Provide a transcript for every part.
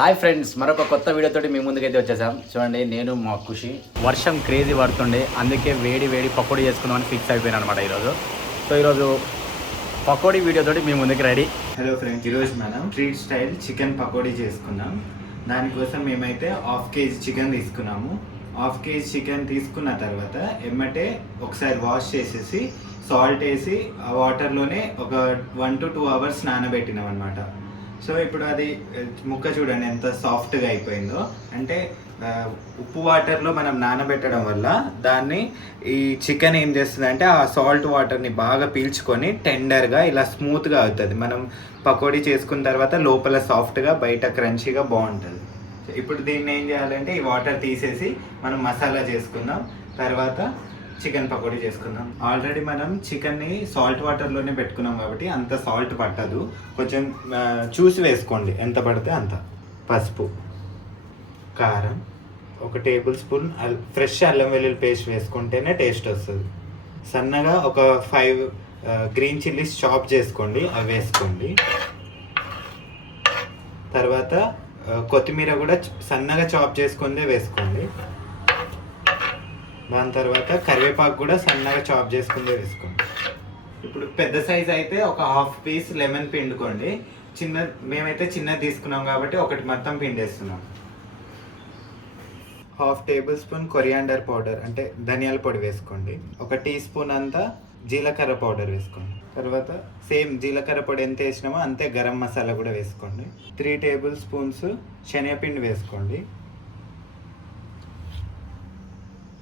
Hi friends, మరొక కొత్త వీడియోతోటి మీ ముందుకైతే వచ్చేసాం. చూడండి, నేను మా ఖుషి. వర్షం క్రేజీ పడుతుండే, అందుకే వేడి వేడి పకోడీ చేసుకుందామని ఫిక్స్ అయిపోయాను అనమాట ఈరోజు. సో ఈరోజు పకోడీ వీడియోతోటి మీ ముందుకు రెడీ. హలో ఫ్రెండ్స్, ఈరోజు మనం స్ట్రీట్ స్టైల్ చికెన్ పకోడీ చేసుకున్నాం. దానికోసం మేమైతే హాఫ్ కేజీ చికెన్ తీసుకున్నాము. హాఫ్ కేజీ చికెన్ తీసుకున్న తర్వాత ఎమ్మటే ఒకసారి వాష్ చేసేసి సాల్ట్ వేసి ఆ వాటర్లోనే ఒక 1 to 2 hours నానబెట్టినాం అనమాట. సో ఇప్పుడు అది ముక్క చూడండి ఎంత సాఫ్ట్గా అయిపోయిందో. అంటే ఉప్పు వాటర్లో మనం నానబెట్టడం వల్ల దాన్ని ఈ చికెన్ ఏం చేస్తుంది అంటే ఆ సాల్ట్ వాటర్ని బాగా పీల్చుకొని టెండర్గా ఇలా స్మూత్గా అవుతుంది. మనం పకోడీ చేసుకున్న తర్వాత లోపల సాఫ్ట్గా బయట క్రంచీగా బాగుంటుంది. ఇప్పుడు దీన్ని ఏం చేయాలంటే ఈ వాటర్ తీసేసి మనం మసాలా చేసుకుందాం, తర్వాత చికెన్ పకోడీ చేసుకుందాం. ఆల్రెడీ మనం చికెన్ని సాల్ట్ వాటర్లోనే పెట్టుకున్నాం కాబట్టి అంత సాల్ట్ పట్టదు. కొంచెం చూసి వేసుకోండి ఎంత పడితే అంత. పసుపు, కారం, 1 టేబుల్ స్పూన్ ఫ్రెష్ అల్లం వెల్లుల్లి పేస్ట్ వేసుకుంటేనే టేస్ట్ వస్తుంది. సన్నగా ఒక 5 గ్రీన్ చిల్లీస్ చాప్ చేసుకోండి, అవి వేసుకోండి. తర్వాత కొత్తిమీర కూడా సన్నగా చాప్ చేసుకుందే వేసుకోండి. దాని తర్వాత కరివేపాకు కూడా సన్నగా చాప్ చేసుకుందే వేసుకోండి. ఇప్పుడు పెద్ద సైజ్ అయితే ఒక 1/2 పీస్ లెమన్ పిండుకోండి. మేమైతే చిన్నది తీసుకున్నాం కాబట్టి ఒకటి మొత్తం పిండేస్తున్నాం. 1/2 టేబుల్ స్పూన్ కొరియాండర్ పౌడర్ అంటే ధనియాల పొడి వేసుకోండి. 1 టీ స్పూన్ అంతా జీలకర్ర పౌడర్ వేసుకోండి. తర్వాత సేమ్ జీలకర్ర పొడి ఎంత వేసినామో అంతే గరం మసాలా కూడా వేసుకోండి. 3 టేబుల్ స్పూన్స్ శనగపిండి వేసుకోండి.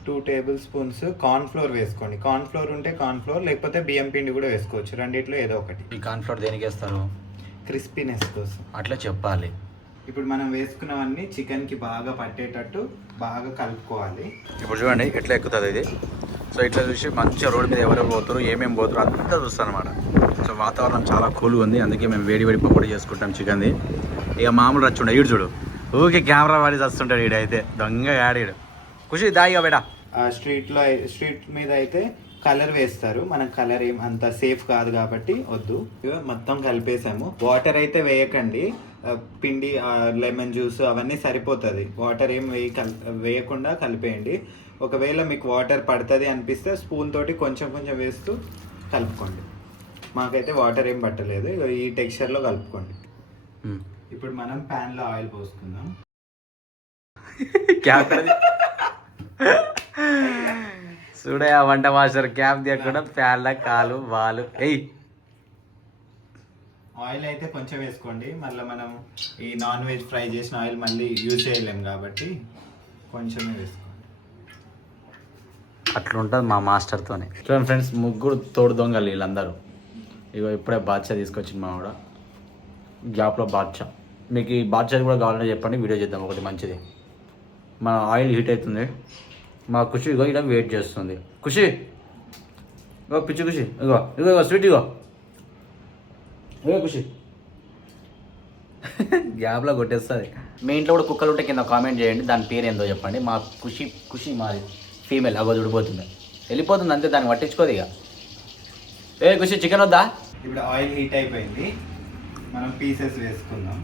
2 టేబుల్ స్పూన్స్ కార్న్ఫ్లోర్ వేసుకోండి. కార్న్ఫ్లోర్ ఉంటే కార్న్ఫ్లోర్, లేకపోతే బియ్యం పిండి కూడా వేసుకోవచ్చు. రెండిట్లో ఏదో ఒకటి. ఈ కార్న్ఫ్లోర్ దేనికి వేస్తారు? క్రిస్పీనెస్ కోసం. అట్లా చెప్పాలి. ఇప్పుడు మనం వేసుకున్నవన్నీ చికెన్కి బాగా పట్టేటట్టు బాగా కలుపుకోవాలి. ఇప్పుడు చూడండి ఎట్లా ఎక్కుతుంది ఇది. సో ఇట్లా చూసి మంచిగా రోడ్డు మీద ఎవరెవరు పోతారు, ఏమేమి పోతారు అంతా చూస్తాను అనమాట. సో వాతావరణం చాలా కూల్గా ఉంది, అందుకే మేము వేడి వేడి పకోడీ చేసుకుంటాం చికెన్ది. ఇక మామూలు రచ్చుండే ఈడు చూడు, ఊకే కెమెరా వాడి వస్తుంటాడు ఈడైతే దొంగ ఆడాడు. ఖుషి దాయిగా బేటా. స్ట్రీట్ మీద అయితే కలర్ వేస్తారు, మనకు కలర్ ఏం అంత సేఫ్ కాదు కాబట్టి వద్దు. మొత్తం కలిపేసాము. వాటర్ అయితే వేయకండి, పిండి లెమన్ జ్యూస్ అవన్నీ సరిపోతుంది. వాటర్ ఏం వేయకుండా కలిపేయండి. ఒకవేళ మీకు వాటర్ పడుతుంది అనిపిస్తే స్పూన్ తోటి కొంచెం కొంచెం వేస్తూ కలుపుకోండి. మాకైతే వాటర్ ఏం పట్టలేదు, ఈ టెక్స్చర్లో కలుపుకోండి. ఇప్పుడు మనం ప్యాన్లో ఆయిల్ పోసుకుందాం. చూడే ఆ వంట మాస్టర్ క్యాప్ తీయకుండా ప్యాన్ల కాలు వాళ్ళు. ఆయిల్ అయితే కొంచెం వేసుకోండి, మళ్ళీ మనం ఈ నాన్ వెజ్ ఫ్రై చేసిన ఆయిల్ మళ్ళీ యూజ్ చేయలేం కాబట్టి కొంచెమే వేసుకోండి. అట్లుంటుంది మా మాస్టర్తోనే. చూడండి ఫ్రెండ్స్, ముగ్గురు తోడు దొంగలు వీళ్ళందరూ. ఇగో ఇప్పుడే బాద్షా తీసుకొచ్చింది మా కూడా గ్యాప్లో బాద్షా. మీకు ఈ బాద్షా కూడా కావాలంటే చెప్పండి, వీడియో చేద్దాం ఒకటి మంచిది. మా ఆయిల్ హీట్ అవుతుంది, మా ఖుషి ఇగో ఇలా వెయిట్ చేస్తుంది. ఖుషి ఇగో పిచ్చి ఖుషి, ఇగో ఇగో ఇగో స్వీట్, ఇగో ఇగో ఖుషి. గ్యాప్లో కొట్టేస్తుంది. మీ ఇంట్లో కూడా కుక్కలు ఉంటే కింద కామెంట్ చేయండి, దాని పేరు ఏందో చెప్పండి. మా ఖుషి మాది ఫీమేల్, అగో చుడిపోతుంది, వెళ్ళిపోతుంది అంతే, దాన్ని పట్టించుకోదు ఇక. ఖుషి చికెన్ వద్దా? ఇప్పుడు ఆయిల్ హీట్ అయిపోయింది, మనం పీసెస్ వేసుకుందాం.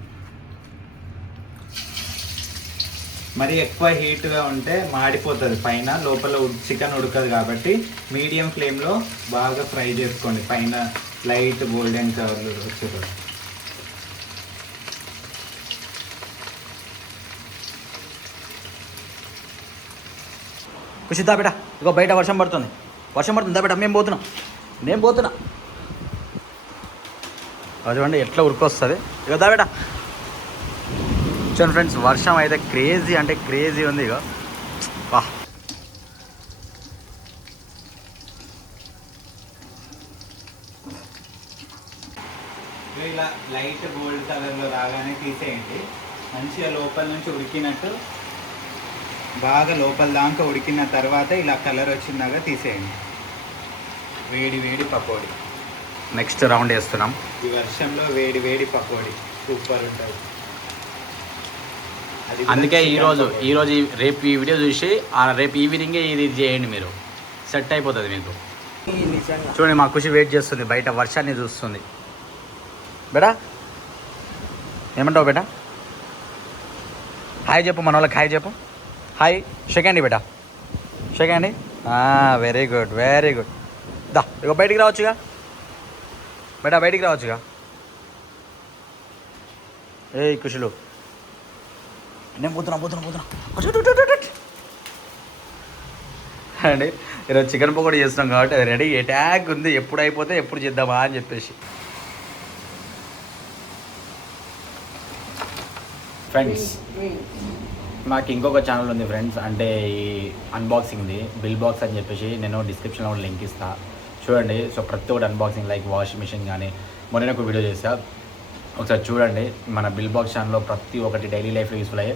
మరి ఎక్కువ హీట్గా ఉంటే మాడిపోతుంది, పైన లోపల చికెన్ ఉడకదు కాబట్టి మీడియం ఫ్లేమ్లో బాగా ఫ్రై చేసుకోండి. పైన లైట్ గోల్డెన్ కలర్ వచ్చేది. ఖుషి దా బేటా, ఇగో బయట వర్షం పడుతుంది దా బేటా, నేను పోతున్నా. చూడండి ఎట్లా ఉరికొస్తుంది. ఇగో దా బేటా. చూడండి ఫ్రెండ్స్, వర్షం అయితే క్రేజీ అంటే క్రేజీ ఉంది. ఇక వా, ఇలా లైట్ గోల్డ్ కలర్లో రాగానే తీసేయండి. మంచిగా లోపల నుంచి ఉడికినట్టు బాగా లోపల దాకా ఉడికిన తర్వాత ఇలా కలర్ వచ్చిందాక తీసేయండి. వేడి వేడి పకోడీ. నెక్స్ట్ రౌండ్ వేస్తున్నాం. ఈ వర్షంలో వేడి వేడి పకోడీ సూపర్ ఉంటుంది. అందుకే ఈరోజు రేపు ఈ వీడియో చూసి రేపు ఈవినింగే ఇది చేయండి, మీరు సెట్ అయిపోతుంది మీకు. చూడండి మా ఖుషి వెయిట్ చేస్తుంది, బయట వర్షాన్ని చూస్తుంది. బేటా ఏమంటావు బేటా? హాయ్ చెప్పు మన వాళ్ళకి హాయ్ చెప్పు హాయ్ షేక్ అండి బేటా షేక్ అండి వెరీ గుడ్ వెరీ గుడ్ దా ఇక బయటికి రావచ్చుగా బేటా బయటికి రావచ్చుగా ఏ కుషులు నేను పోతున్నా అండి ఈరోజు చికెన్ పకోడీ చేస్తున్నాం కాబట్టి అది రెడీ అటాక్ ఉంది ఎప్పుడు అయిపోతే ఎప్పుడు చేద్దామా అని చెప్పేసి ఫ్రెండ్స్ నాకు ఇంకొక ఛానల్ ఉంది ఫ్రెండ్స్ అంటే ఈ అన్బాక్సింగ్ది బిల్ బాక్స్ అని చెప్పేసి నేను డిస్క్రిప్షన్లో కూడా లింక్ ఇస్తా చూడండి సో ప్రతి ఒక్కటి అన్బాక్సింగ్ లైక్ వాషింగ్ మిషన్ కానీ మొన్న ఒక వీడియో చేసా ఒకసారి చూడండి మన బిల్ బాక్స్ ఛానల్లో ప్రతి ఒక్కటి డైలీ లైఫ్లో యూస్ఫుల్ అయ్యే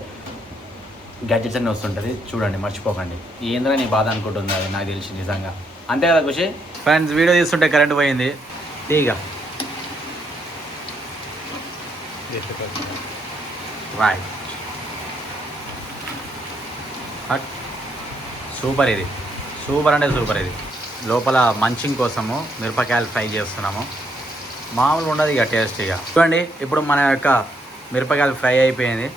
గ్యాడ్జెట్స్ అన్నీ వస్తుంటుంది చూడండి మర్చిపోకండి ఏంద్రా నీ బాధ అనుకుంటుంది అది నాకు తెలిసి నిజంగా అంతే కదా ఖుషి ఫ్రెండ్స్ వీడియో తీస్తుంటే కరెంట్ పోయింది తీగ రైట్ సూపర్ ఇది సూపర్ అంటే సూపర్ ఇది లోపల మంచింగ్ కోసము మిరపకాయలు ఫ్రై చేస్తున్నాము మామూలుగా ఉండదు ఇక టేస్ట్ ఇక చూడండి ఇప్పుడు మన యొక్క మిరపకాయలు ఫ్రై అయిపోయింది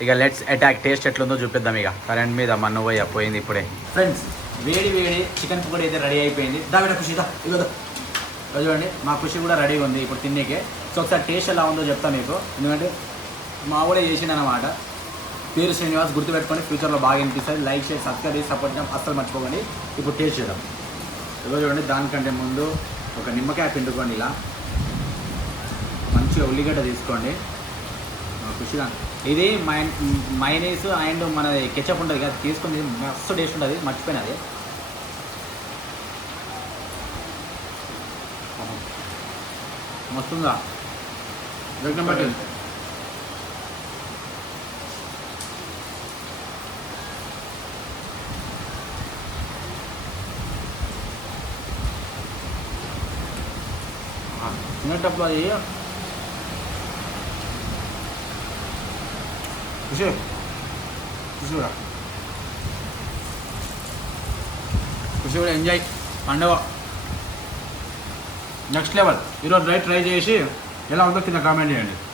ఇక లెట్స్ అటాక్ టేస్ట్ ఎట్లుందో చూపిద్దాం ఇక కరెంట్ మీద మన్ను పోయింది ఇప్పుడే ఫ్రెండ్స్ వేడి చికెన్ పకోడీ అయితే రెడీ అయిపోయింది దావిడ ఖుషి ఇగో చూడండి మా ఖుషి కూడా రెడీగా ఉంది ఇప్పుడు తినేకే సో ఒకసారి టేస్ట్ ఎలా ఉందో చెప్తాను మీకు ఎందుకంటే మా కూడా చేసిందన్నమాట పేరు శ్రీనివాస్ గుర్తుపెట్టుకొని ఫ్యూచర్లో బాగా అనిపిస్తుంది లైక్ షేర్ సబ్స్క్రైబ్ చేసి సపోర్ట్ చేయడం అస్సలు మర్చిపోకండి ఇప్పుడు టేస్ట్ చేద్దాం ఇగో చూడండి దానికంటే ముందు ఒక నిమ్మకాయ పిండుకోండి ఇలా మంచిగా ఉల్లిగడ్డ తీసుకోండి ఖుషిగా ఇది మైనీస్ అండ్ మన కెచప్ ఉంటుంది కదా తీసుకుంది మస్తు టేస్ట్ ఉంటుంది మర్చిపోయినది మస్తుందా దగ్గర బట్టి తినేటప్పుడు అది ఖుషి కూడా ఎంజాయ్ పండుగ నెక్స్ట్ లెవెల్ ఈరోజు ట్రై చేసి ఎలా ఉందో కింద కామెంట్ చేయండి